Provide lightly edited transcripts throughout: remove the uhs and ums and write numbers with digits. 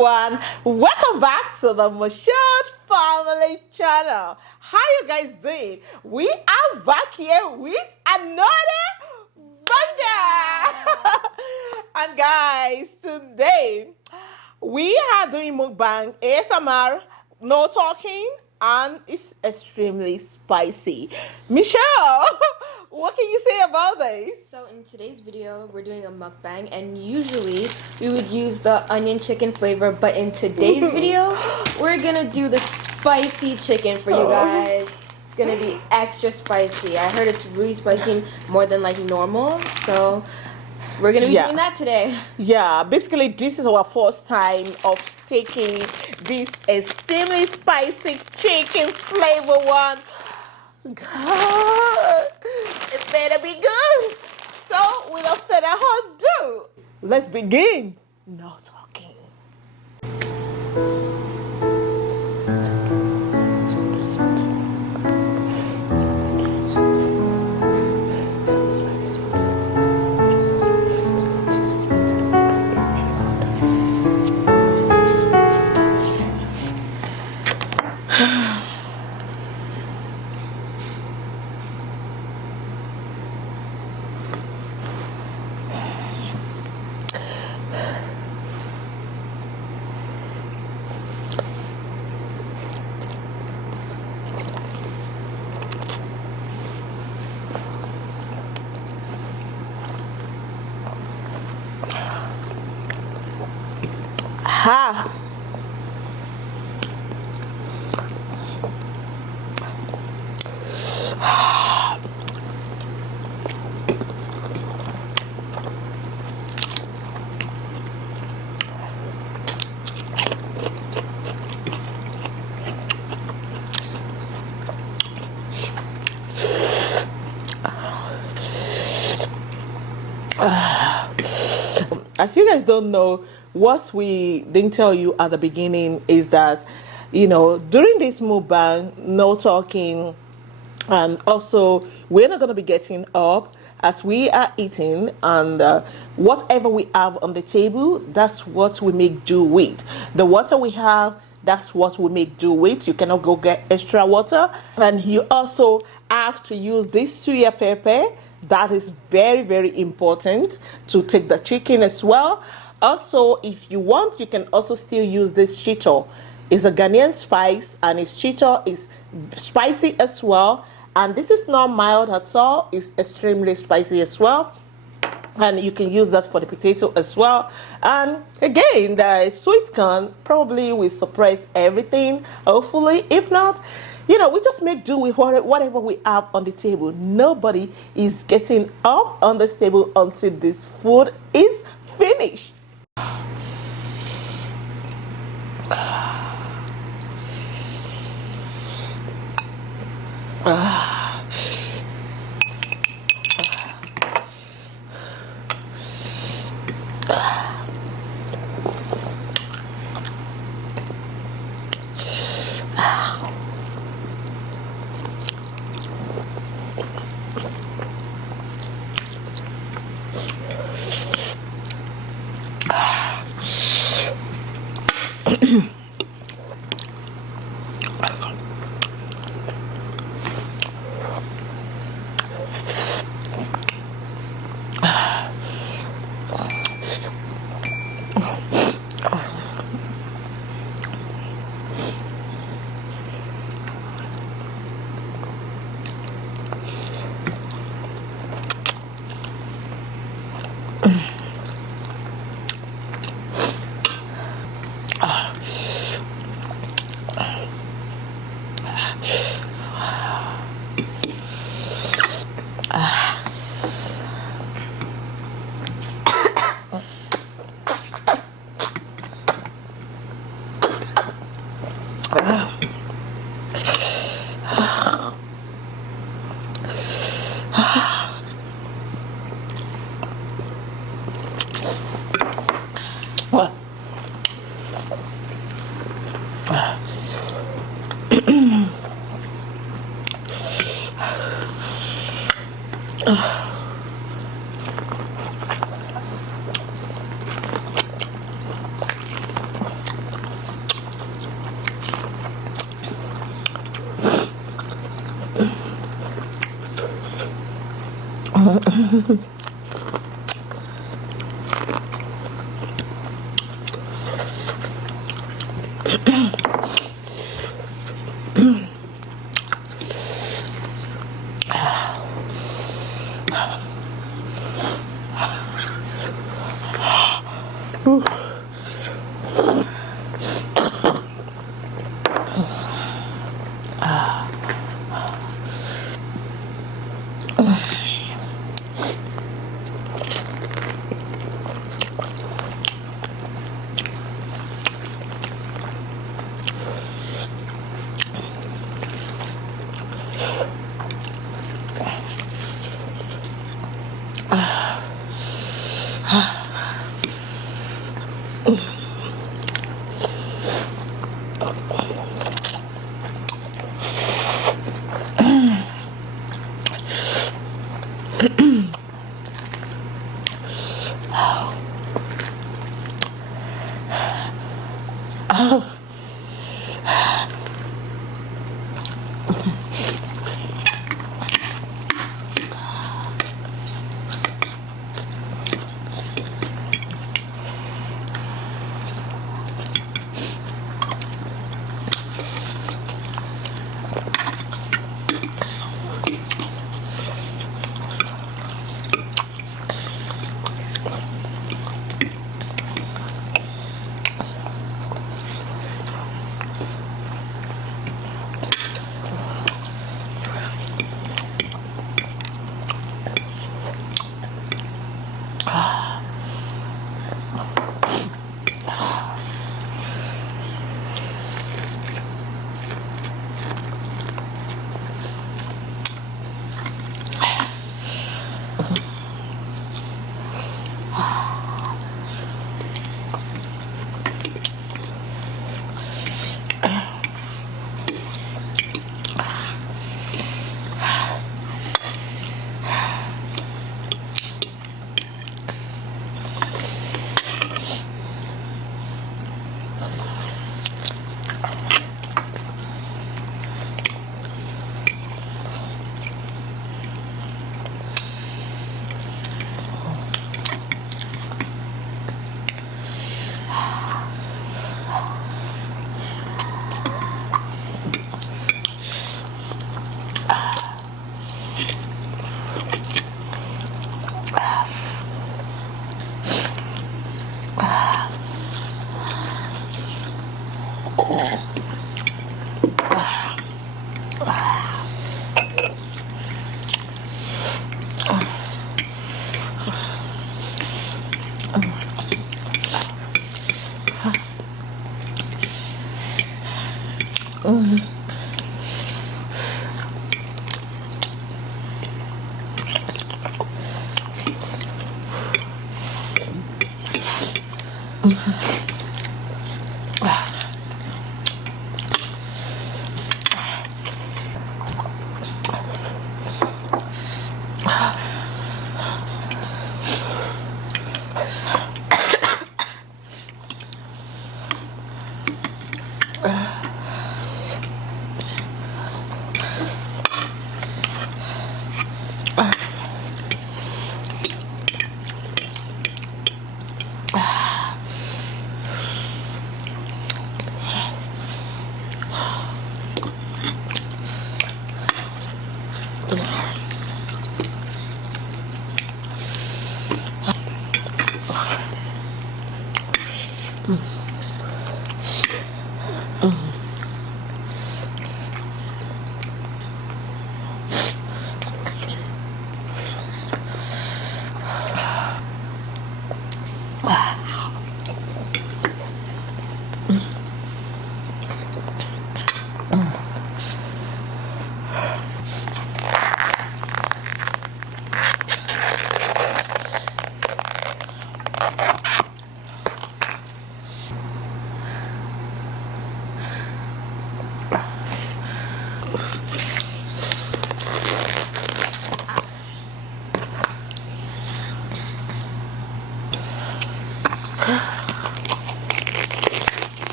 everyone, welcome back to the Moshoods Family channel. How you guys doing? We are back here with another banger. And guys, today we are doing mukbang ASMR, no talking, and it's extremely spicy. Michelle, what can you say about this? So in today's video, we're doing a mukbang, and usually we would use the onion chicken flavor, but in today's video, we're gonna do the spicy chicken for you guys. It's gonna be extra spicy. I heard it's really spicy, more than like normal, so we're gonna be doing that today. Yeah, basically this is our first time of taking this extremely spicy chicken flavor one. God, it better be good. So without further ado, let's begin. No talking. Ha! As you guys don't know, what we didn't tell you at the beginning is that, you know, during this mukbang, no talking, and also we're not going to be getting up as we are eating, and whatever we have on the table, that's what we make do with. The water we have, that's what we make do with. You cannot go get extra water, and you also have to use this Suya pepper. That is very, very important to take the chicken as well. Also, if you want, you can also still use this chito. It's a Ghanaian spice, and its chito is spicy as well. And this is not mild at all. It's extremely spicy as well. And you can use that for the potato as well. And again, the sweet corn probably will suppress everything, hopefully. If not, you know, we just make do with whatever we have on the table. Nobody is getting up on this table until this food is finished. What?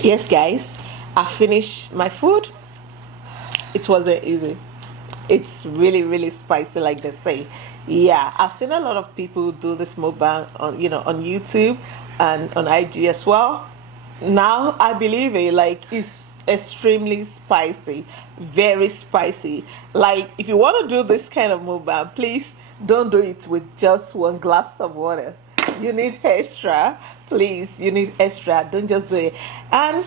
Yes, guys, I finished my food. It wasn't easy. It's really, really spicy, like they say. Yeah, I've seen a lot of people do this mukbang on, on YouTube and on IG as well. Now I believe it. Like, it's extremely spicy, very spicy. Like, if you want to do this kind of mukbang, please don't do it with just 1 glass of water. You need extra, please. You need extra. Don't just do it. And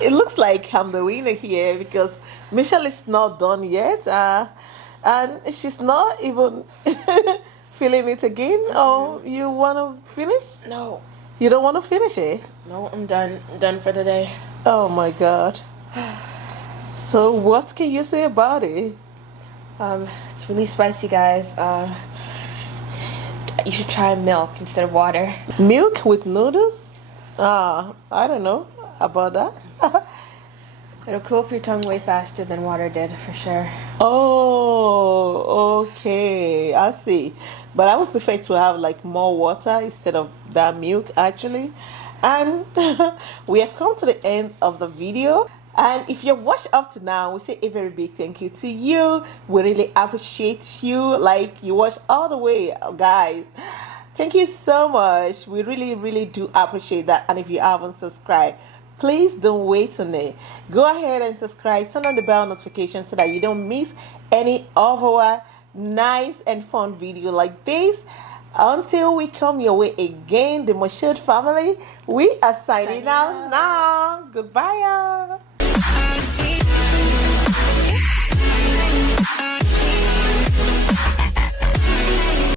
it looks like I'm the winner here because Michelle is not done yet, and she's not even feeling it again. Oh, you want to finish? No. You don't want to finish it? No, I'm done. I'm done for the day. Oh my God. So what can you say about it? It's really spicy, guys. You should try milk instead of water. Milk with noodles? I don't know about that. It'll cool off your tongue way faster than water did, for sure. Oh, okay. I see. But I would prefer to have like more water instead of that milk, actually. And we have come to the end of the video. And if you've watched up to now, we say a very big thank you to you. We really appreciate you. Like, you watched all the way, guys. Thank you so much. We really, really do appreciate that. And if you haven't subscribed, please don't wait on it. Go ahead and subscribe. Turn on the bell notification so that you don't miss any of our nice and fun video like this. Until we come your way again, the Moshoods family, we are signing out now. Goodbye, y'all.